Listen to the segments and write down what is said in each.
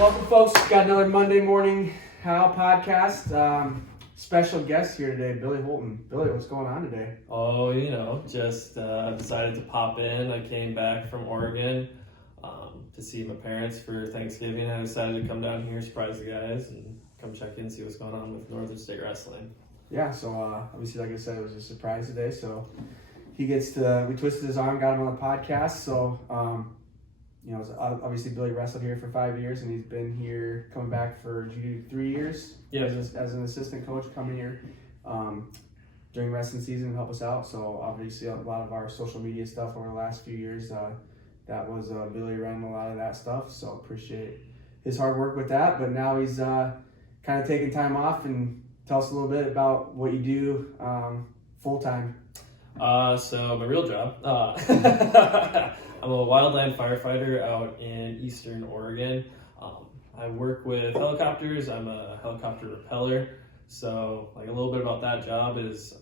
Welcome, folks. Got another Monday morning Howl podcast. Special guest here today, Billy Holtan. Billy, what's going on today? Oh, just decided to pop in. I came back from Oregon to see my parents for Thanksgiving. I decided to come down here, surprise the guys, and come check in, see what's going on with Northern State Wrestling. Yeah, so obviously, like I said, it was a surprise today. So we twisted his arm, got him on the podcast. So, obviously Billy wrestled here for 5 years, and he's been here, coming back for 3 years. Yeah. As an assistant coach, coming here during wrestling season and help us out. So obviously, a lot of our social media stuff over the last few years, that was Billy running a lot of that stuff. So appreciate his hard work with that. But now he's kind of taking time off, and tell us a little bit about what you do full time. So my real job, I'm a wildland firefighter out in Eastern Oregon. I work with helicopters. I'm a helicopter repeller. So like a little bit about that job is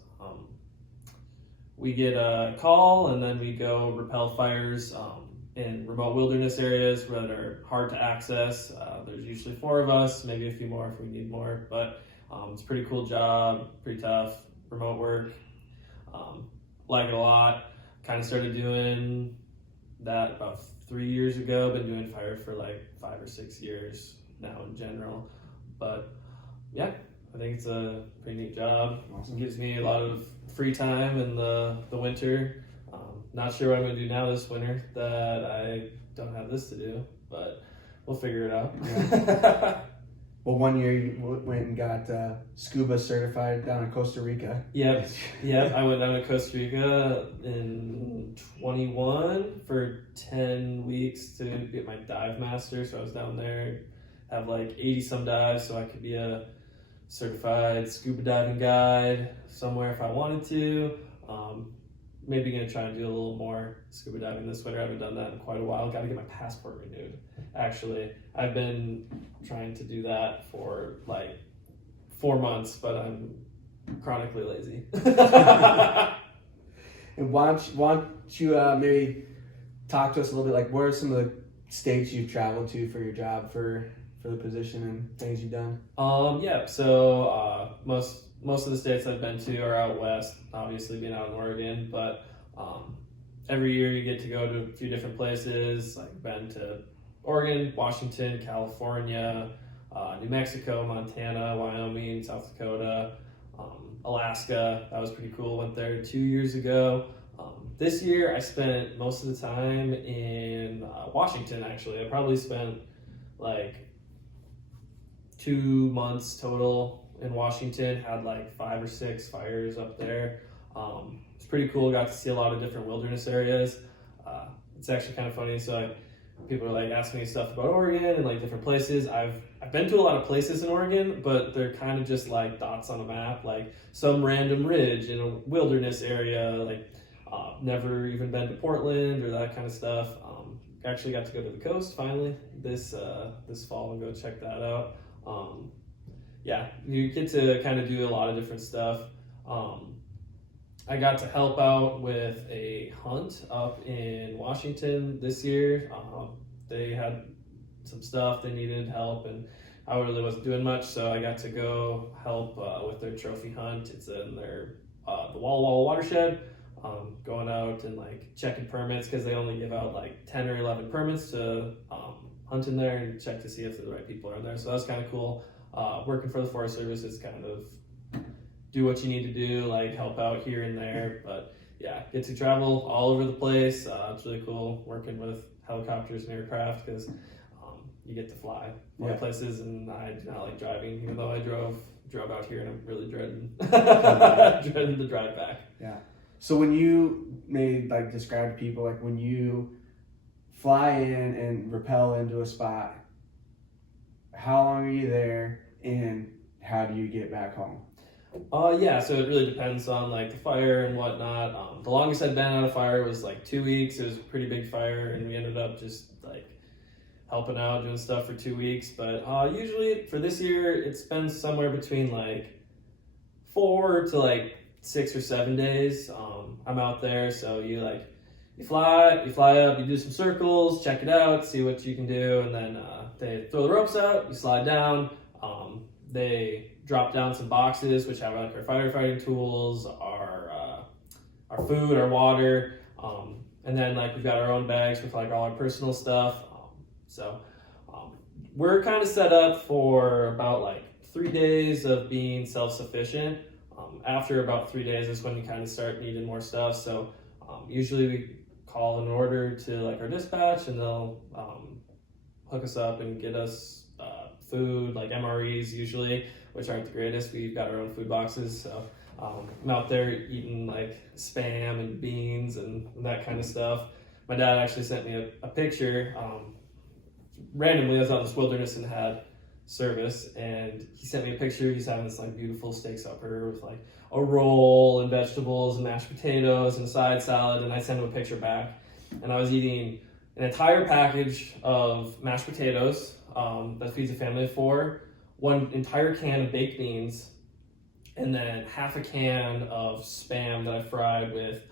we get a call and then we go repel fires in remote wilderness areas that are hard to access. There's usually 4 of us, maybe a few more if we need more, but it's a pretty cool job, pretty tough, remote work. Like it a lot. Kind of started doing that about 3 years ago. Been doing fire for like 5 or 6 years now in general. But yeah, I think it's a pretty neat job. Awesome. It gives me a lot of free time in the winter. Not sure what I'm going to do now this winter that I don't have this to do, but we'll figure it out. Yeah. Well, 1 year you went and got scuba certified down in Costa Rica. Yep. I went down to Costa Rica in 21 for 10 weeks to get my dive master. So I was down there, have like 80 some dives, so I could be a certified scuba diving guide somewhere if I wanted to. Maybe gonna try and do a little more scuba diving this winter. I haven't done that in quite a while. Got to get my passport renewed. Actually, I've been trying to do that for like 4 months, but I'm chronically lazy. And why don't you maybe talk to us a little bit, like what are some of the states you've traveled to for your job, for the position and things you've done? So most of the states I've been to are out west, obviously being out in Oregon, but every year you get to go to a few different places. Like been to Oregon, Washington, California, New Mexico, Montana, Wyoming, South Dakota, Alaska. That was pretty cool. Went there 2 years ago. This year I spent most of the time in Washington, actually. I probably spent like 2 months total in Washington. Had like 5 or 6 fires up there. It's pretty cool. Got to see a lot of different wilderness areas. It's actually kind of funny. So people are like asking me stuff about Oregon and like different places. I've been to a lot of places in Oregon, but they're kind of just like dots on a map, like some random ridge in a wilderness area. Like never even been to Portland or that kind of stuff. Actually got to go to the coast finally this fall and go check that out. You get to kind of do a lot of different stuff. I got to help out with a hunt up in Washington this year. They had some stuff, they needed help, and I really wasn't doing much, so I got to go help with their trophy hunt. It's in their the Walla Walla watershed. Going out and like checking permits because they only give out like 10 or 11 permits to hunt in there and check to see if the right people are in there. So that's kind of cool. Working for the Forest Service is kind of do what you need to do, like help out here and there. But yeah, get to travel all over the place. It's really cool working with helicopters and aircraft because you get to fly a lot of places, and I do not like driving, even though I drove out here and I'm really dreading the drive back. Yeah. So when you describe to people, like when you fly in and rappel into a spot, how long are you there and how do you get back home? So it really depends on like the fire and whatnot. The longest I'd been on a fire was like 2 weeks. It was a pretty big fire, and we ended up just like helping out, doing stuff for 2 weeks. But usually for this year, it's been somewhere between like 4 to like 6 or 7 days. I'm out there, so you like you fly up, you do some circles, check it out, see what you can do, and then they throw the ropes out, you slide down. They drop down some boxes which have like our firefighting tools, our food, our water, and then like we've got our own bags with like all our personal stuff. We're kind of set up for about like 3 days of being self-sufficient. After about 3 days is when you kind of start needing more stuff. So usually we call an order to like our dispatch, and they'll hook us up and get us food, like MREs usually, which aren't the greatest. We've got our own food boxes, so I'm out there eating like spam and beans and that kind of stuff. My dad actually sent me a picture. Randomly, I was out in this wilderness and had service, and he sent me a picture. He's having this like beautiful steak supper with like a roll and vegetables and mashed potatoes and a side salad, and I sent him a picture back, and I was eating an entire package of mashed potatoes that feeds a family of 4, 1 entire can of baked beans, and then half a can of spam that I fried with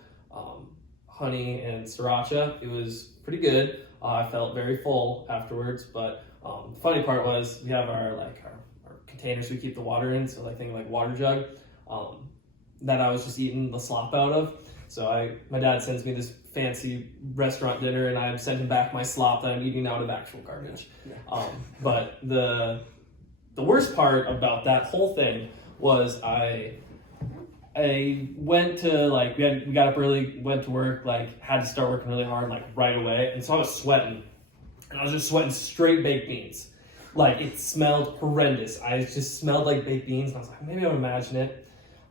honey and sriracha. It was pretty good. I felt very full afterwards, but the funny part was we have our containers we keep the water in, so like water jug that I was just eating the slop out of. So my dad sends me this fancy restaurant dinner, and I'm sending back my slop that I'm eating out of actual garbage. Yeah. But the worst part about that whole thing was I went to we got up early, went to work, had to start working really hard right away, and so I was sweating, and I was just sweating straight baked beans. It smelled horrendous. I just smelled like baked beans, and I was like, maybe I would imagine it.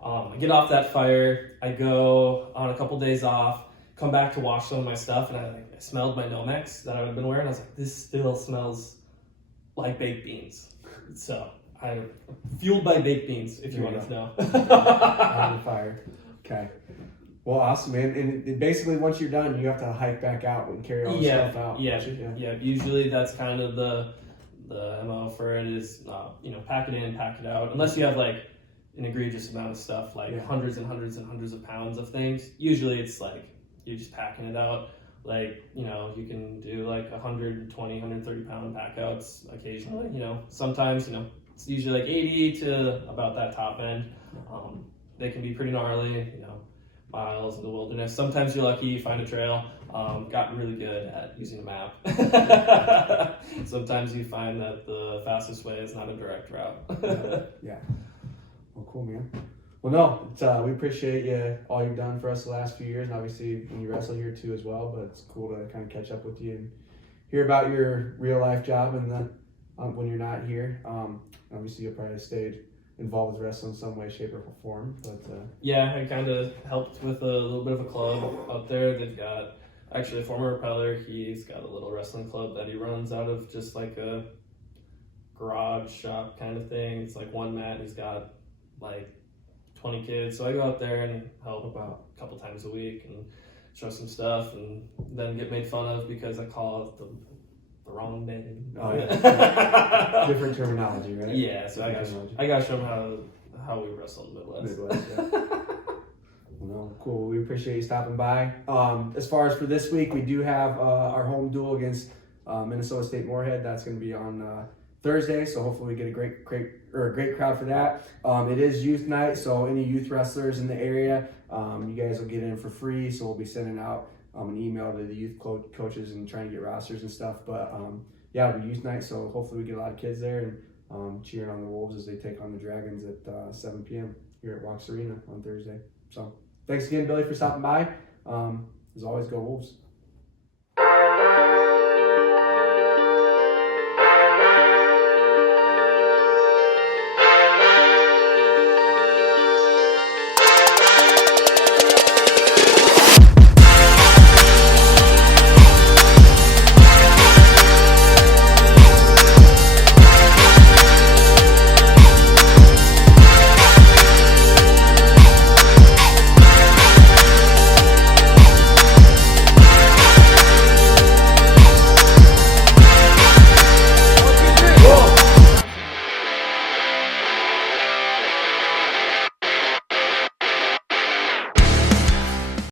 I get off that fire, I go on a couple days off, come back to wash some of my stuff, and I smelled my Nomex that I would have been wearing. I was like, this still smells like baked beans. So I'm fueled by baked beans, if you wanted to know. On the fire. Okay. Well, awesome, man. And basically, once you're done, you have to hike back out and carry all the stuff out. Yeah. Usually, that's kind of the MO for it is, pack it in, pack it out. Unless you have an egregious amount of stuff, hundreds and hundreds and hundreds of pounds of things. Usually, it's you're just packing it out. You can do 120, 130 pound pack outs occasionally. Sometimes, it's usually 80 to about that top end. They can be pretty gnarly, miles in the wilderness. Sometimes you're lucky, you find a trail. Gotten really good at using a map. Sometimes you find that the fastest way is not a direct route. Yeah. Well, cool, man. Well, no, we appreciate all you've done for us the last few years, and obviously when you wrestle here too as well, but it's cool to kind of catch up with you and hear about your real life job and when you're not here. Obviously you'll probably stayed involved with wrestling in some way, shape, or form, but yeah, I kind of helped with a little bit of a club out there. They've got actually a former repeller. He's got a little wrestling club that he runs out of just a garage shop kind of thing. It's one mat. He's got 20 kids, so I go out there and help out a couple times a week and show some stuff, and then get made fun of because I call it the wrong name. Oh, yeah. Different terminology, right? Yeah, so I got to show them how we wrestle in the Midwest. Yeah. Well, cool. We appreciate you stopping by. As far as for this week, we do have our home duel against Minnesota State Moorhead. That's going to be on Thursday, so hopefully we get a great crowd for that. It is youth night, so any youth wrestlers in the area, you guys will get in for free. So we'll be sending out an email to the youth coaches and trying to get rosters and stuff. But yeah, it'll be youth night, so hopefully we get a lot of kids there and cheering on the Wolves as they take on the Dragons at 7 p.m. here at Wax Arena on Thursday. So thanks again, Billy, for stopping by. As always, go Wolves.